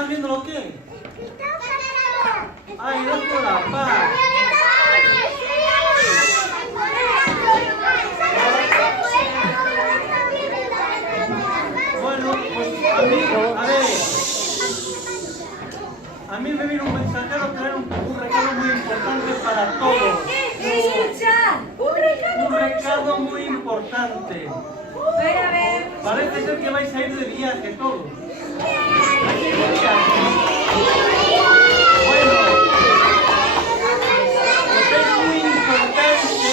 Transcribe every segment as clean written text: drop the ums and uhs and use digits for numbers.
¿Estás viendo lo que? ¡Ay, dentro la paz! Bueno, pues a mí me vino un mensajero a traer un recado muy importante para todos. ¡Escucha! Un recado muy importante. A ver. Parece ser que vais a ir de viaje todos. ¿Vais a ir de viaje? Bueno, es muy importante.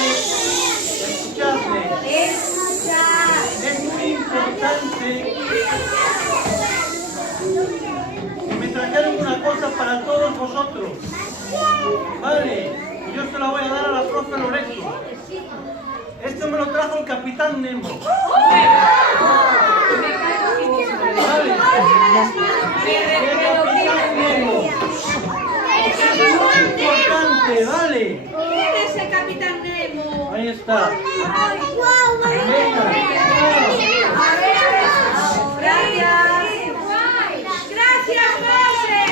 Escuchadme. Es muy importante que me trajeron una cosa para todos vosotros. Vale, y yo se la voy a dar a la profe Loreto. Esto me lo trajo el Capitán Nemo. Vale. El Capitán Nemo. Es muy importante, ¿vale? ¿Quién es el Capitán Nemo? Ahí está. Gracias, José.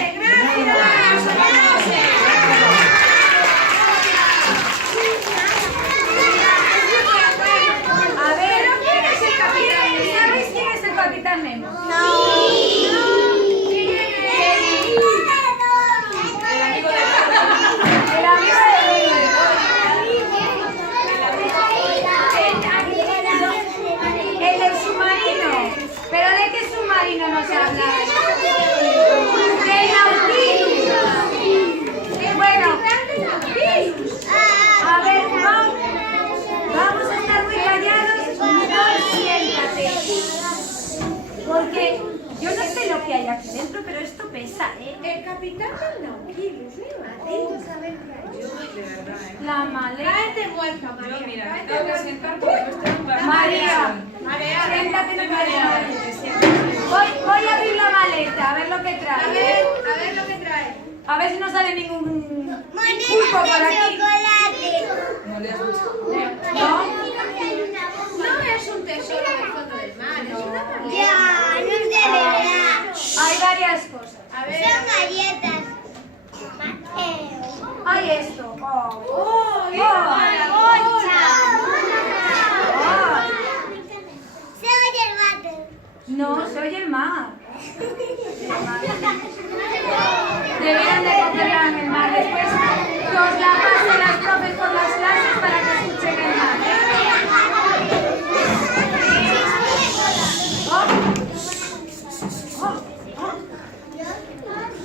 A ver, ¿quién es el Capitán Nemo? ¿Sabéis quién es el Capitán Nemo? No nos habla. De Nautilus. Bueno, a ver, vamos a estar muy callados y siéntate. Porque yo no sé lo que hay aquí dentro, pero esto pesa, ¿eh? El capitán del Nautilus, la maleta. Cállate muerta, María. Yo, mira, tengo que sentar porque estoy en un María, siéntate, no te voy a abrir la maleta, a ver lo que trae. A ver lo que trae. A ver si no sale ningún pulpo por aquí. No le has dicho. No es un tesoro del fondo del mar, es una maleta. Ya, no es de verdad. Hay varias cosas. A ver. Son galletas. Hay esto. Se oye el váter. No, se oye el mar. Deberían de cogerla en el mar después. Que os la pasen las profes por las clases para que escuchen el mar.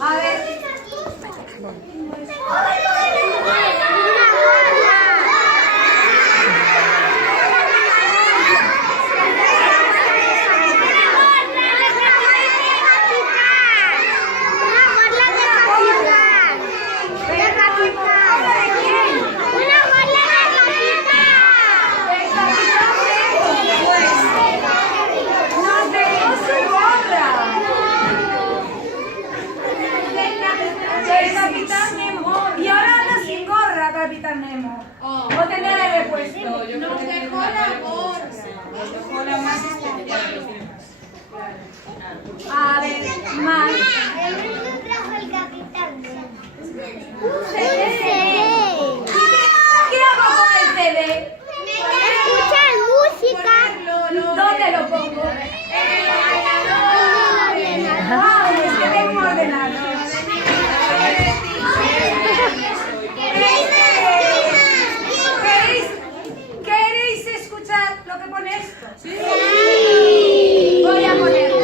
A ver. Capitán Nemo. ¿O tendrá de repuesto? No, yo creo que tiene una gorra. Nos dejó la más especial de los demás. A ver, más. ¿Qué trajo el capitán? Un CD. ¿Qué hago con el CD? Escuchar música. ¿Dónde lo pongo? Ah, es que tengo un ordenador. ¿Queréis escuchar lo que pone esto? Sí. Voy a ponerlo.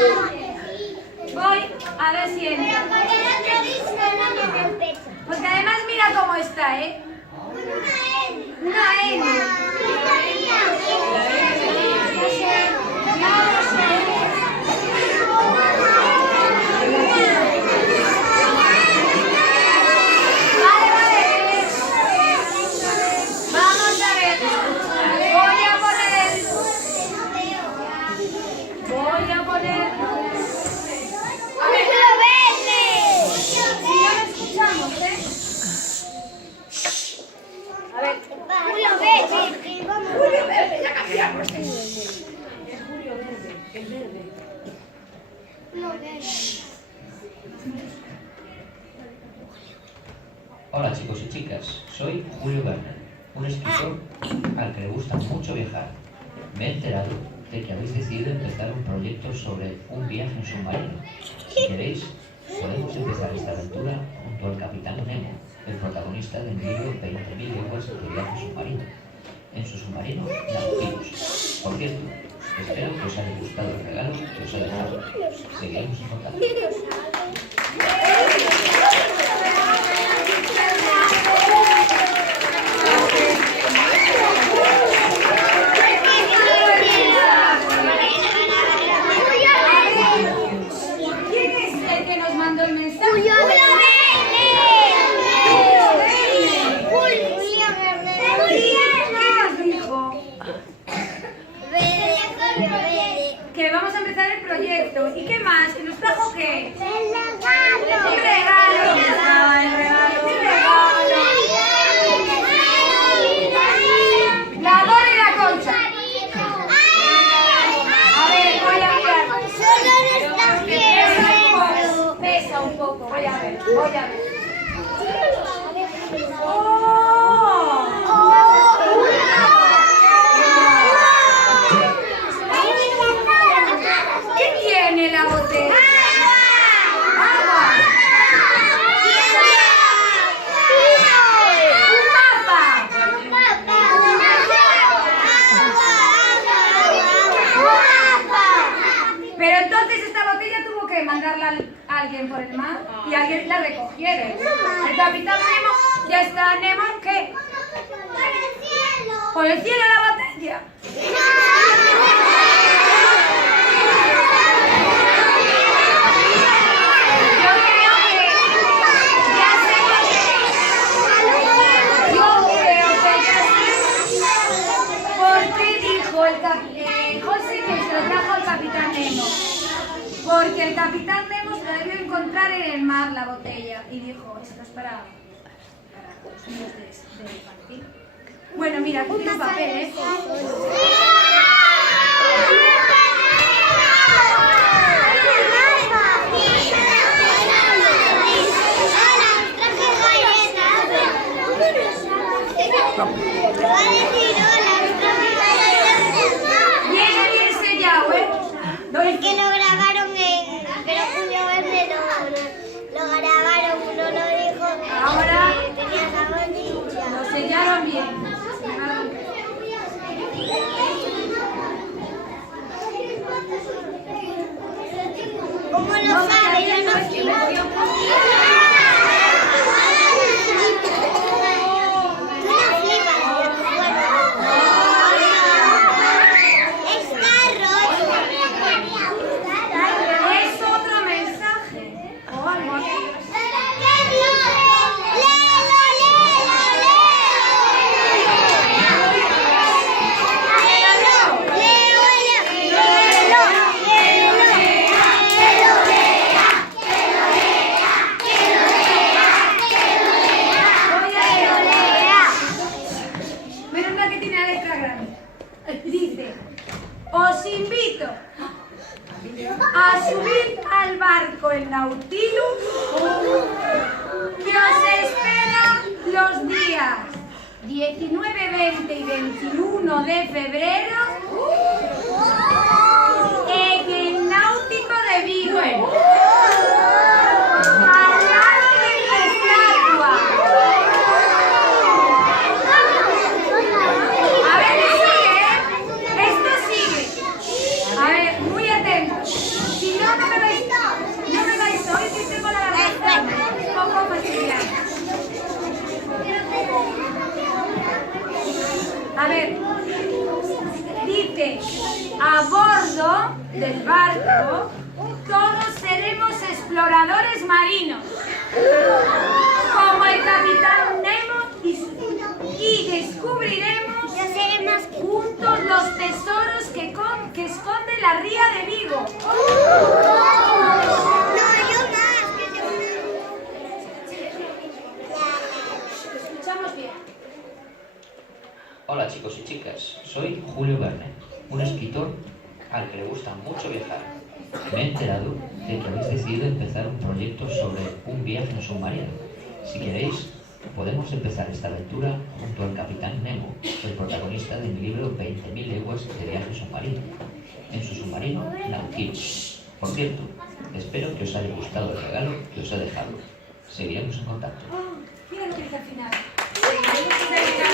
Voy a ver si entra. Porque además mira cómo está, ¿eh? Una N. Vamos a ver. Voy a poner. A ver, si no lo escuchamos, ¿eh? A ver. Hola chicos y chicas, soy Julio Verne, un escritor al que le gusta mucho viajar. Me he enterado de que habéis decidido empezar un proyecto sobre un viaje en submarino. Si queréis, podemos empezar esta aventura junto al Capitán Nemo, el protagonista del libro 20.000 leguas de viaje submarino. En su submarino, Nautilus. Por cierto, espero que os haya gustado el regalo que os he dejado. Seguiremos en contacto. ¿Quién es el que nos mandó el mensaje? Julio Verne. ¿Qué nos dijo? Que vamos a empezar el proyecto. ¿Y qué más? ¿Que nos trajo qué? Un regalo. ¿Dónde estaba el regalo? ¿Qué regalo? La Dora y la Concha. A ver, voy a mirar. Pesa un poco. Voy a ver. ¿Qué tiene la botella? Agua. Un mapa. Pero entonces esta botella tuvo que mandarla a alguien por el mar y alguien la recogiera. El Capitán Nemo, ya está. Nemo, ¿qué? Por el cielo la botella. Yo creo que ya sé por qué dijo el José que se lo trajo al Capitán Nemo. Porque el Capitán Nemo se la debió encontrar en el mar la botella y dijo, esto es para los niños de infantil. Bueno, mira, aquí tienes papel, ¿eh? Bien sellado, ¿eh? Es que lo grabaron pero Julio Verne lo grabaron, uno lo dijo. Ahora Tenía sabor y ya. lo sellaron bien. ¿Cómo lo sabe? Yo no sé. Tú no flipas. Está roto. Es otro mensaje. O algo así. Menos mal que tiene la letra grande. Dice, os invito a subir al barco el Nautilus que os espera los días 19, 20 y 21 de febrero en el Náutico de Vigo. Al lado de mi estatua. A ver, sigue, ¿eh? Esto sigue. A ver, muy atentos. Si no, no me vais hoy, que tengo la garganta un poco fastidiada. A ver, dice, a bordo del barco todos seremos exploradores marinos, como el Capitán Nemo, y descubriremos juntos los tesoros que esconde la ría de Vigo. Escuchamos bien. Hola chicos y chicas, soy Julio Verne, un escritor al que le gusta mucho viajar. Me he enterado de que habéis decidido empezar un proyecto sobre un viaje en submarino. Si queréis, Podemos empezar esta aventura junto al capitán Nemo, el protagonista de mi libro 20.000 leguas de viaje submarino, en su submarino Nautilus. Por cierto, espero que os haya gustado el regalo que os he dejado. Seguiremos en contacto. Mira lo que dice al final. Seguiremos en